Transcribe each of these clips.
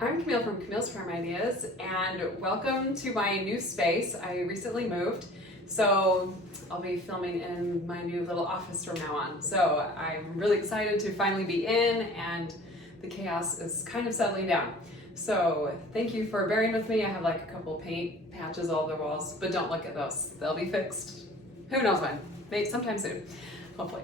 I'm Camille from Camille's Farm Ideas, and welcome to my new space. I recently moved, so I'll be filming in my new little office from now on. So I'm really excited to finally be in, and the chaos is kind of settling down. So thank you for bearing with me. I have like a couple paint patches all over the walls, but don't look at those. They'll be fixed. Who knows when? Maybe sometime soon, hopefully.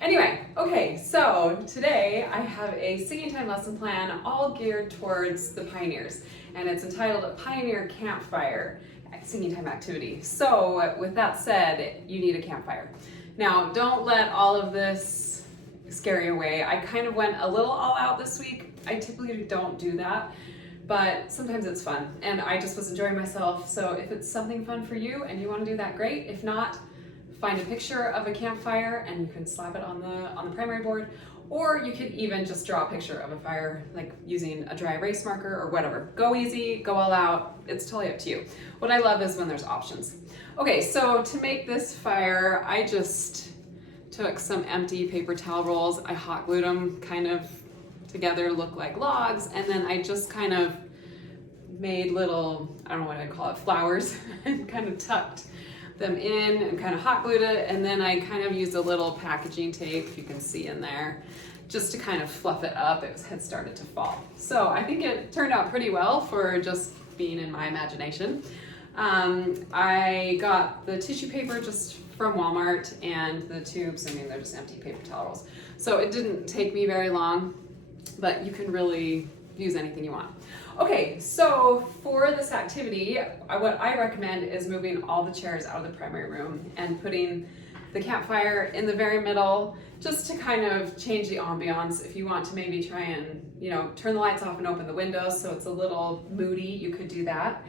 Anyway, okay, so today I have a singing time lesson plan all geared towards the pioneers, and it's entitled Pioneer Campfire Singing Time Activity. So with that said, you need a campfire. Now, don't let all of this scare you away. I kind of went a little all out this week. I typically don't do that, but sometimes it's fun, and I just was enjoying myself. So if it's something fun for you and you want to do that, great. If not, find a picture of a campfire and you can slap it on the primary board, or you could even just draw a picture of a fire, like using a dry erase marker or whatever. Go easy, go all out, it's totally up to you. What I love is when there's options. Okay, so to make this fire, I just took some empty paper towel rolls, I hot glued them kind of together, look like logs, and then I just kind of made little, I don't know what I'd call it, flowers, and kind of tucked them in and kind of hot glued it, and then I kind of used a little packaging tape, you can see in there, just to kind of fluff it up. It had started to fall. So I think it turned out pretty well for just being in my imagination. I got the tissue paper just from Walmart, and the tubes, I mean, they're just empty paper towel rolls. So it didn't take me very long, but you can really use anything you want. Okay, so for this activity, what I recommend is moving all the chairs out of the primary room and putting the campfire in the very middle, just to kind of change the ambiance. If you want to maybe try and, turn the lights off and open the windows so it's a little moody, you could do that.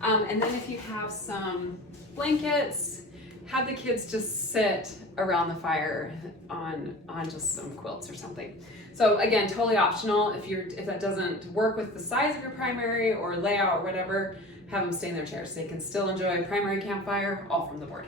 And then if you have some blankets, have the kids just sit around the fire on just some quilts or something. So again, totally optional. If that doesn't work with the size of your primary or layout or whatever, have them stay in their chairs so they can still enjoy a primary campfire all from the board.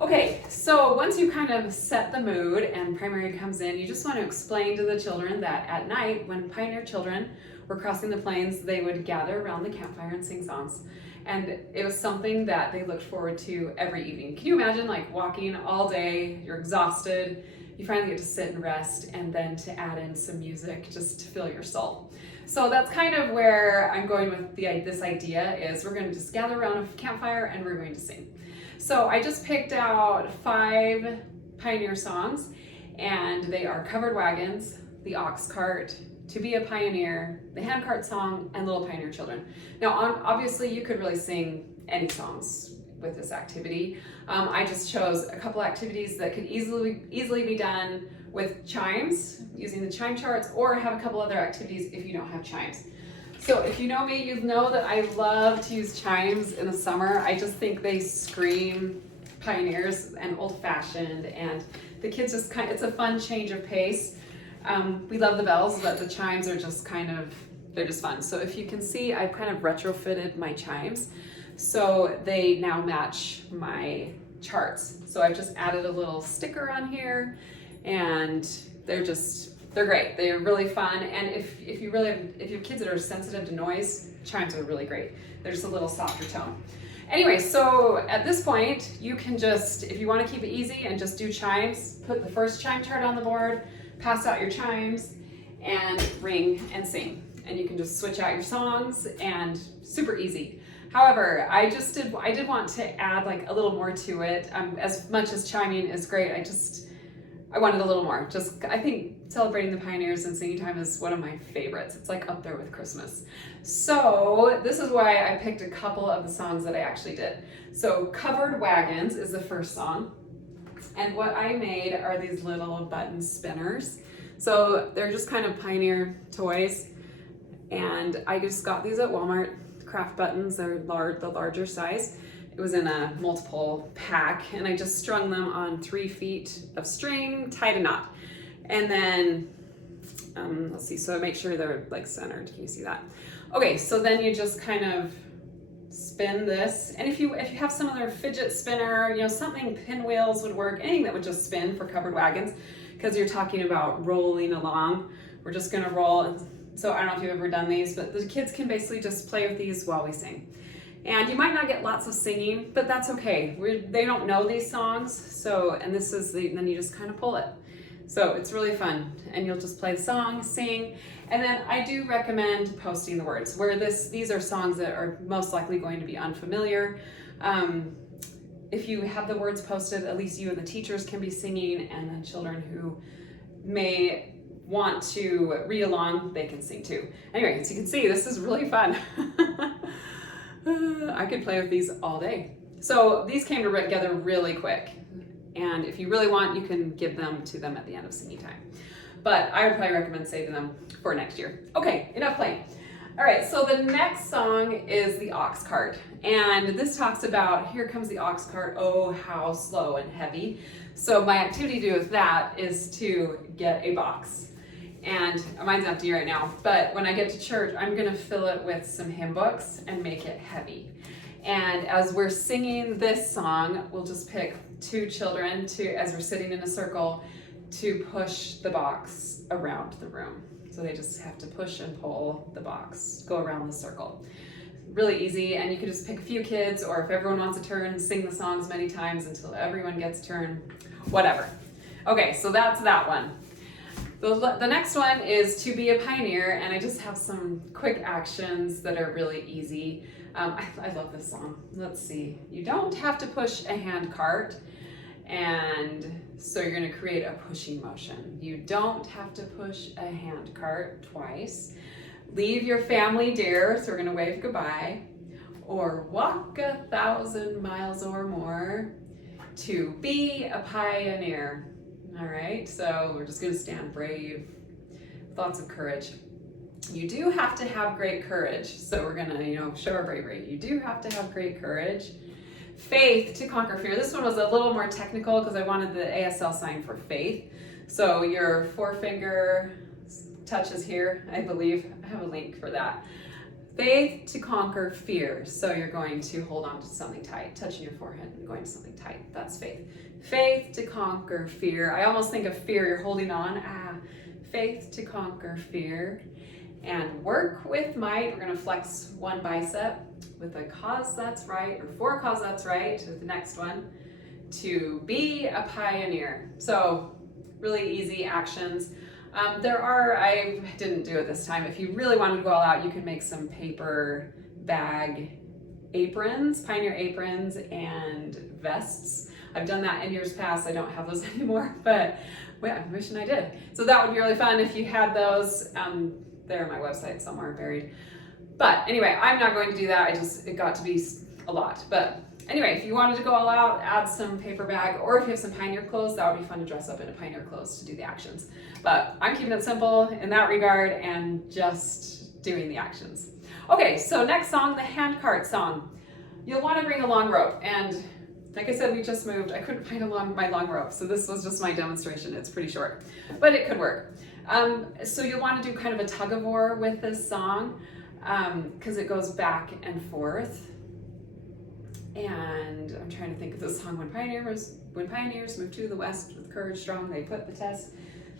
Okay, so once you kind of set the mood and primary comes in, you just want to explain to the children that at night, when pioneer children were crossing the plains, they would gather around the campfire and sing songs. And it was something that they looked forward to every evening. Can you imagine like walking all day, you're exhausted, you finally get to sit and rest, and then to add in some music just to fill your soul. So that's kind of where I'm going with this idea is we're going to just gather around a campfire and we're going to sing. So I just picked out 5 pioneer songs, and they are Covered Wagons, The Ox Cart, To Be a Pioneer, the Handcart Song, and Little Pioneer Children. Now, obviously you could really sing any songs with this activity. I just chose a couple activities that could easily be done with chimes, using the chime charts, or have a couple other activities if you don't have chimes. So if you know me, you know that I love to use chimes in the summer. I just think they scream pioneers and old-fashioned, and the kids just it's a fun change of pace. We love the bells, but the chimes are just they're just fun. So if you can see, I've kind of retrofitted my chimes, so they now match my charts. So I've just added a little sticker on here, and they're great. They're really fun, and if you have kids that are sensitive to noise, chimes are really great. They're just a little softer tone. Anyway, so at this point, you can just, if you want to keep it easy and just do chimes, put the first chime chart on the board, pass out your chimes, and ring and sing. And you can just switch out your songs, and super easy. However, I did want to add like a little more to it. As much as chiming is great, I wanted a little more. I think celebrating the pioneers and singing time is one of my favorites. It's like up there with Christmas. So this is why I picked a couple of the songs that I actually did. So Covered Wagons is the first song. And what I made are these little button spinners. So they're just kind of pioneer toys. And I just got these at Walmart, craft buttons. They're the larger size. It was in a multiple pack, and I just strung them on 3 feet of string, tied a knot. And then, let's see, so make sure they're like centered. Can you see that? Okay, so then you just kind of spin this. And if you have some other fidget spinner, something, pinwheels would work, anything that would just spin for Covered Wagons, because you're talking about rolling along. We're just gonna roll and So I don't know if you've ever done these, but the kids can basically just play with these while we sing. And you might not get lots of singing, but that's okay. They don't know these songs, so, and this is then you just kind of pull it. So it's really fun, and you'll just play the song, sing, and then I do recommend posting the words, where these are songs that are most likely going to be unfamiliar. If you have the words posted, at least you and the teachers can be singing, and then children who may want to read along, they can sing too. Anyway, as you can see, this is really fun. I could play with these all day. So these came together really quick. And if you really want, you can give them to them at the end of singing time. But I would probably recommend saving them for next year. Okay, enough playing. All right, so the next song is the ox cart. And this talks about, here comes the ox cart, oh, how slow and heavy. So my activity to do with that is to get a box. And mine's empty right now, but when I get to church, I'm gonna fill it with some hymn books and make it heavy. And as we're singing this song, we'll just pick 2 children as we're sitting in a circle, to push the box around the room. So they just have to push and pull the box, go around the circle. Really easy, and you can just pick a few kids, or if everyone wants a turn, sing the songs many times until everyone gets a turn, whatever. Okay, so that's that one. The next one is to be a pioneer, and I just have some quick actions that are really easy. I love this song. Let's see. You don't have to push a hand cart, and so you're going to create a pushing motion. You don't have to push a hand cart twice. Leave your family dear, so we're going to wave goodbye. Or walk 1,000 miles or more to be a pioneer. All right, so we're just gonna stand brave, lots of courage. You do have to have great courage, so we're gonna, show our bravery. You do have to have great courage. Faith to conquer fear. This one was a little more technical because I wanted the ASL sign for faith. So your forefinger touches here, I believe. I have a link for that. Faith to conquer fear. So you're going to hold on to something tight, touching your forehead and going to something tight. That's faith. Faith to conquer fear. I almost think of fear, you're holding on. Faith to conquer fear. And work with might. We're going to flex one bicep with a cause that's right, or for a cause that's right, with the next one. To be a pioneer. So really easy actions. I didn't do it this time. If you really wanted to go all out, you could make some paper bag aprons, pioneer aprons, and vests. I've done that in years past. I don't have those anymore, but well, I'm wishing I did. So that would be really fun if you had those. They're on my website somewhere buried. But anyway, I'm not going to do that. It got to be a lot. But anyway, if you wanted to go all out, add some paper bag, or if you have some pioneer clothes, that would be fun to dress up in a pioneer clothes to do the actions. But I'm keeping it simple in that regard and just doing the actions. Okay, so next song, the handcart song. You'll want to bring a long rope, and like I said, we just moved. I couldn't find my long rope, so this was just my demonstration. It's pretty short, but it could work. So you'll want to do kind of a tug of war with this song because it goes back and forth. And I'm trying to think of the song. When pioneers move to the west with courage strong, they put the test.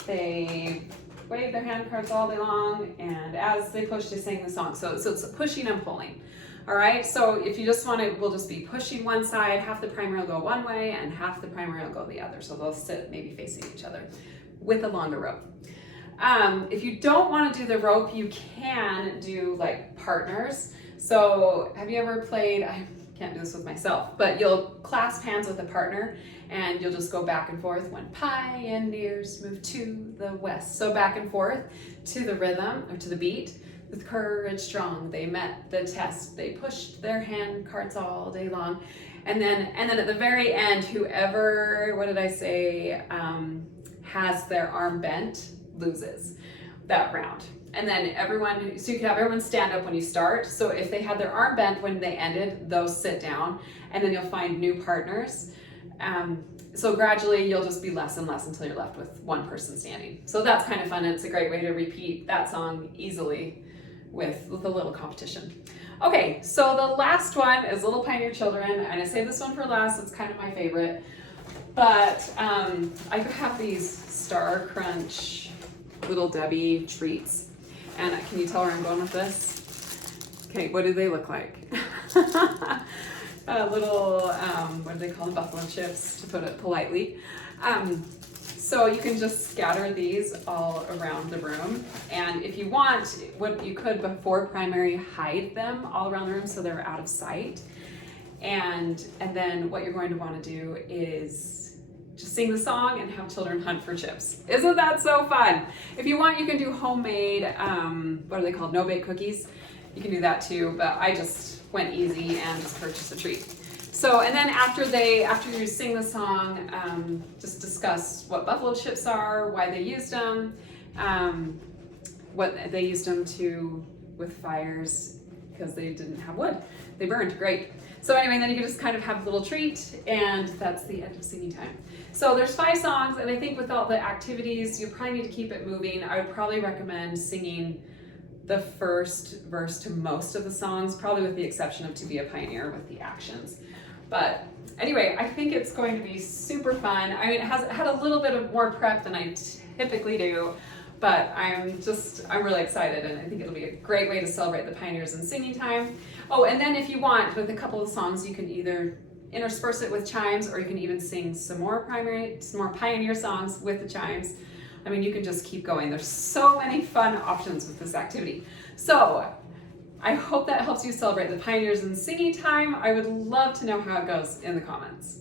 They wave their hand carts all day long, and as they push, they sing the song. So it's pushing and pulling. All right, so if you just want to, we'll just be pushing one side, half the primary will go one way, and half the primary will go the other. So they'll sit maybe facing each other with a longer rope. If you don't want to do the rope, you can do like partners. So have you ever played, I can't do this with myself, but you'll clasp hands with a partner and you'll just go back and forth when pioneers move to the west. So back and forth to the rhythm or to the beat. With courage strong, they met the test. They pushed their hand carts all day long. And then at the very end, whoever, what did I say, has their arm bent loses that round. And then so you can have everyone stand up when you start. So if they had their arm bent when they ended, those sit down, and then you'll find new partners. So gradually you'll just be less and less until you're left with one person standing. So that's kind of fun, and it's a great way to repeat that song easily with a little competition. Okay, so the last one is Little Pioneer Children, and I saved this one for last. It's kind of my favorite. But I have these Star Crunch Little Debbie treats. And can you tell where I'm going with this? Okay, what do they look like? Little, what do they call them? Buffalo chips, to put it politely. So you can just scatter these all around the room. And if you want, what you could before primary, hide them all around the room so they're out of sight. And then what you're going to want to do is just sing the song and have children hunt for chips. Isn't that so fun? If you want, you can do homemade, what are they called? No-bake cookies. You can do that too, but I just went easy and just purchased a treat. So, and then after you sing the song, just discuss what buffalo chips are, why they used them, what they used them to with fires because they didn't have wood. They burned, great. So anyway, then you can just kind of have a little treat, and that's the end of singing time. So there's 5 songs, and I think with all the activities, you probably need to keep it moving. I would probably recommend singing the first verse to most of the songs, probably with the exception of To Be a Pioneer with the actions. But anyway, I think it's going to be super fun. I mean, it has had a little bit of more prep than I typically do, but I'm really excited, and I think it'll be a great way to celebrate the Pioneers in singing time. Oh, and then if you want, with a couple of songs, you can either intersperse it with chimes, or you can even sing some more Pioneer songs with the chimes. I mean, you can just keep going. There's so many fun options with this activity. So I hope that helps you celebrate the Pioneers in singing time. I would love to know how it goes in the comments.